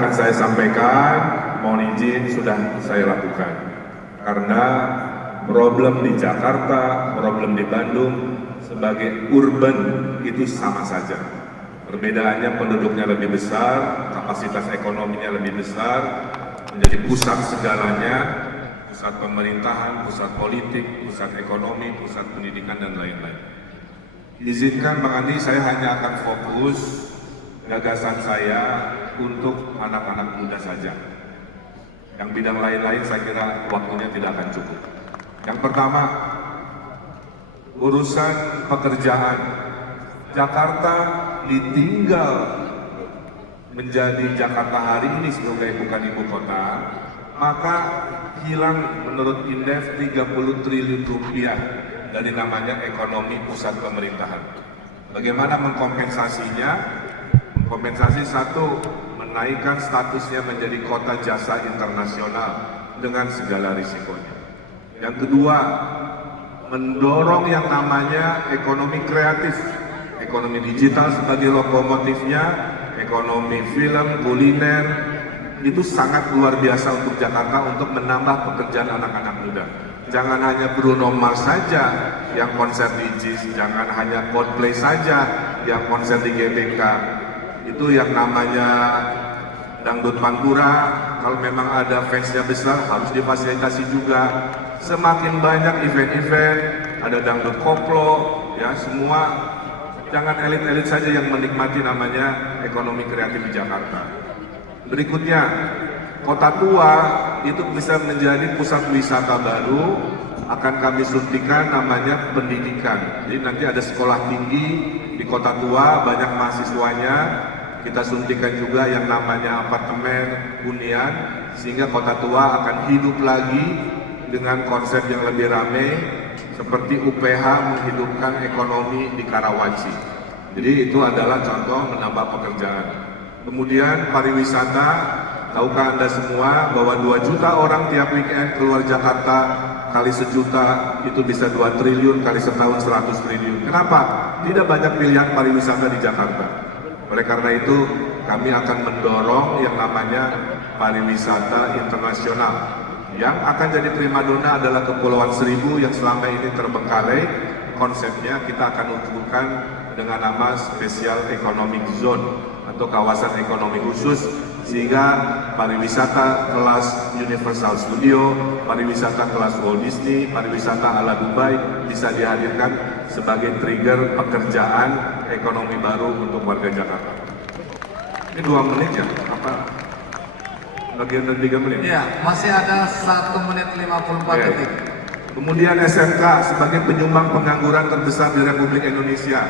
akan saya sampaikan, mohon izin sudah saya lakukan. Karena problem di Jakarta, problem di Bandung sebagai urban itu sama saja. Perbedaannya penduduknya lebih besar, kapasitas ekonominya lebih besar, menjadi pusat segalanya, pusat pemerintahan, pusat politik, pusat ekonomi, pusat pendidikan, dan lain-lain. Izinkan Bang Andi, saya hanya akan fokus gagasan saya untuk anak-anak muda saja. Yang bidang lain-lain saya kira waktunya tidak akan cukup. Yang pertama, urusan pekerjaan. Jakarta ditinggal menjadi Jakarta hari ini sebagai bukan ibu kota, maka hilang menurut Indef 30 triliun rupiah dari namanya ekonomi pusat pemerintahan. Bagaimana mengkompensasinya? Mengkompensasi satu, menaikkan statusnya menjadi kota jasa internasional dengan segala risikonya. Yang kedua, mendorong yang namanya ekonomi kreatif, ekonomi digital sebagai lokomotifnya, ekonomi film, kuliner, itu sangat luar biasa untuk Jakarta untuk menambah pekerjaan anak-anak muda. Jangan hanya Bruno Mars saja yang konser di JIS, jangan hanya Coldplay saja yang konser di GBK. Itu yang namanya dangdut Pantura, kalau memang ada fansnya besar harus difasilitasi juga. Semakin banyak event-event, ada dangdut koplo, ya semua. Jangan elit-elit saja yang menikmati namanya ekonomi kreatif di Jakarta. Berikutnya, Kota Tua itu bisa menjadi pusat wisata baru, akan kami suntikan namanya pendidikan. Jadi nanti ada sekolah tinggi di Kota Tua, banyak mahasiswanya, kita suntikan juga yang namanya apartemen, hunian, sehingga Kota Tua akan hidup lagi dengan konsep yang lebih ramai, seperti UPH menghidupkan ekonomi di Karawaci. Jadi itu adalah contoh menambah pekerjaan. Kemudian pariwisata, tahukah Anda semua bahwa 2 juta orang tiap weekend keluar Jakarta, kali sejuta itu bisa 2 triliun, kali setahun 100 triliun. Kenapa? Tidak banyak pilihan pariwisata di Jakarta. Oleh karena itu kami akan mendorong yang namanya pariwisata internasional. Yang akan jadi primadona adalah Kepulauan Seribu yang selama ini terbengkalai. Konsepnya kita akan untukkan dengan nama Special Economic Zone atau kawasan ekonomi khusus, sehingga pariwisata kelas Universal Studio, pariwisata kelas Walt Disney, pariwisata ala Dubai bisa dihadirkan sebagai trigger pekerjaan ekonomi baru untuk warga Jakarta. Ini 2 menit ya? Apa? Bagian dari 3 menit? Iya, masih ada 1 menit 54 detik. Kemudian SMK sebagai penyumbang pengangguran terbesar di Republik Indonesia.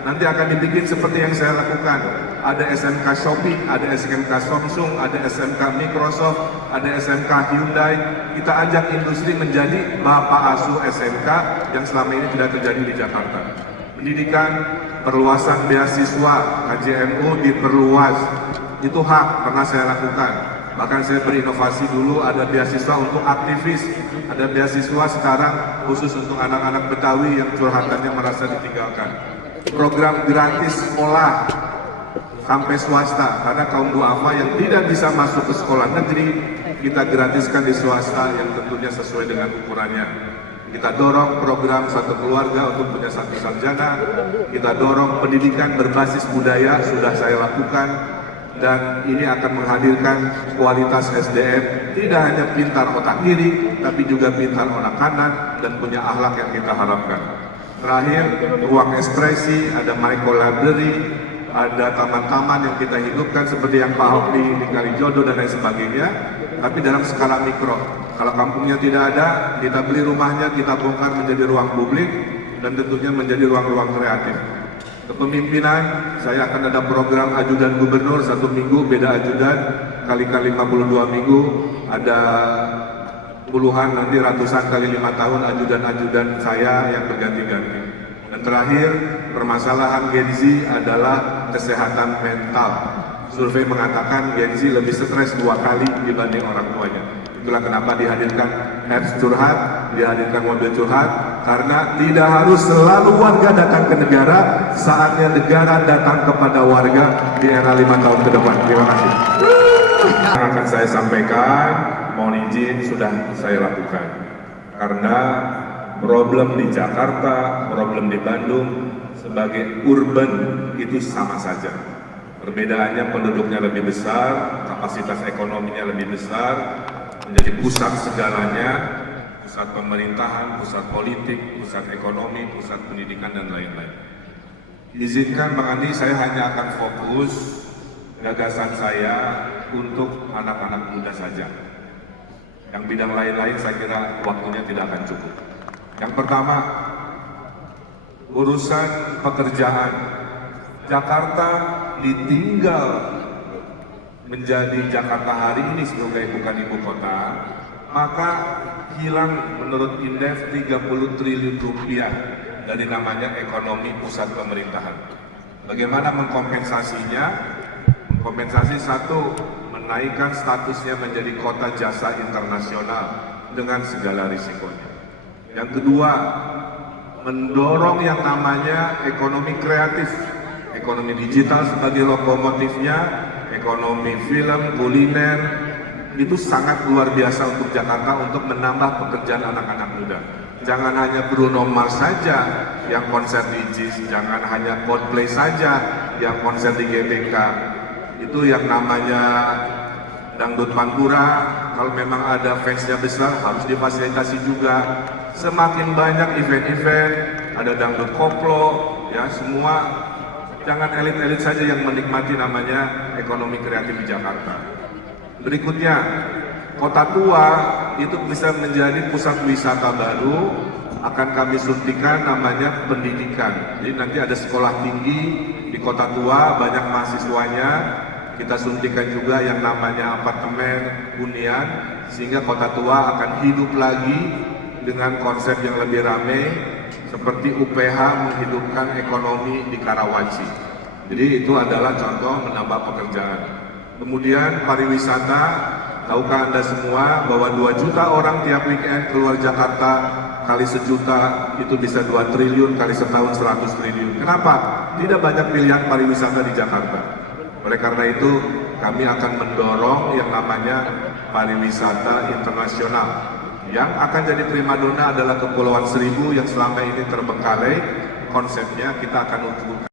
Nanti akan dibikin seperti yang saya lakukan. Ada SMK Shopee, ada SMK Samsung, ada SMK Microsoft, ada SMK Hyundai. Kita ajak industri menjadi bapak asuh SMK yang selama ini tidak terjadi di Jakarta. Pendidikan, perluasan beasiswa, KJMU diperluas. Itu hak, pernah saya lakukan. Bahkan saya berinovasi dulu, ada beasiswa untuk aktivis, ada beasiswa sekarang khusus untuk anak-anak Betawi yang curhatannya merasa ditinggalkan. Program gratis sekolah sampai swasta, karena kaum duafa yang tidak bisa masuk ke sekolah negeri, kita gratiskan di swasta yang tentunya sesuai dengan ukurannya. Kita dorong program satu keluarga untuk punya 1 sarjana, kita dorong pendidikan berbasis budaya, sudah saya lakukan. Dan ini akan menghadirkan kualitas SDM, tidak hanya pintar otak kiri, tapi juga pintar otak kanan dan punya akhlak yang kita harapkan. Terakhir, ruang ekspresi, ada micro library, ada taman-taman yang kita hidupkan seperti yang Pak Ahok di Kalijodo dan lain sebagainya, tapi dalam skala mikro. Kalau kampungnya tidak ada, kita beli rumahnya, kita bongkar menjadi ruang publik dan tentunya menjadi ruang-ruang kreatif. Kepemimpinan, saya akan ada program ajudan gubernur, 1 minggu beda ajudan, kali-kali 52 minggu, ada puluhan nanti ratusan kali 5 tahun ajudan-ajudan saya yang berganti-ganti. Dan terakhir, permasalahan Gen Z adalah kesehatan mental. Survei mengatakan Gen Z lebih stres 2 kali dibanding orang tuanya. Itulah kenapa dihadirkan apps curhat, dihadirkan mobil curhat, karena tidak harus selalu warga datang ke negara, saatnya negara datang kepada warga di era 5 tahun ke depan. Terima kasih. saya sampaikan, mohon izin sudah saya lakukan. Karena problem di Jakarta, problem di Bandung sebagai urban itu sama saja. Perbedaannya penduduknya lebih besar, kapasitas ekonominya lebih besar, menjadi pusat segalanya, pusat pemerintahan, pusat politik, pusat ekonomi, pusat pendidikan, dan lain-lain. Izinkan Bang Andi, saya hanya akan fokus gagasan saya untuk anak-anak muda saja. Yang bidang lain-lain saya kira waktunya tidak akan cukup. Yang pertama, urusan pekerjaan. Jakarta ditinggal menjadi Jakarta hari ini sebagai bukan ibu kota, maka hilang menurut Indef 30 triliun rupiah dari namanya ekonomi pusat pemerintahan. Bagaimana mengkompensasinya? Kompensasi satu, menaikkan statusnya menjadi kota jasa internasional dengan segala risikonya. Yang kedua, mendorong yang namanya ekonomi kreatif, ekonomi digital sebagai lokomotifnya, ekonomi film, kuliner, itu sangat luar biasa untuk Jakarta untuk menambah pekerjaan anak-anak muda. Jangan hanya Bruno Mars saja yang konser di JIS, jangan hanya Coldplay saja yang konser di GBK. Itu yang namanya dangdut Pantura, kalau memang ada fansnya besar harus difasilitasi juga. Semakin banyak event-event, ada dangdut koplo, ya semua, jangan elit-elit saja yang menikmati namanya ekonomi kreatif di Jakarta. Berikutnya, Kota Tua itu bisa menjadi pusat wisata baru, akan kami suntikan namanya pendidikan. Jadi nanti ada sekolah tinggi di Kota Tua, banyak mahasiswanya, kita suntikan juga yang namanya apartemen, hunian, sehingga Kota Tua akan hidup lagi dengan konsep yang lebih ramai, seperti UPH menghidupkan ekonomi di Karawaci. Jadi itu adalah contoh menambah pekerjaan. Kemudian pariwisata, tahukah Anda semua bahwa 2 juta orang tiap weekend keluar Jakarta, kali sejuta itu bisa 2 triliun, kali setahun 100 triliun. Kenapa? Tidak banyak pilihan pariwisata di Jakarta. Oleh karena itu, kami akan mendorong yang namanya pariwisata internasional. Yang akan jadi primadona adalah Kepulauan Seribu yang selama ini terbengkalai. Konsepnya kita akan untuk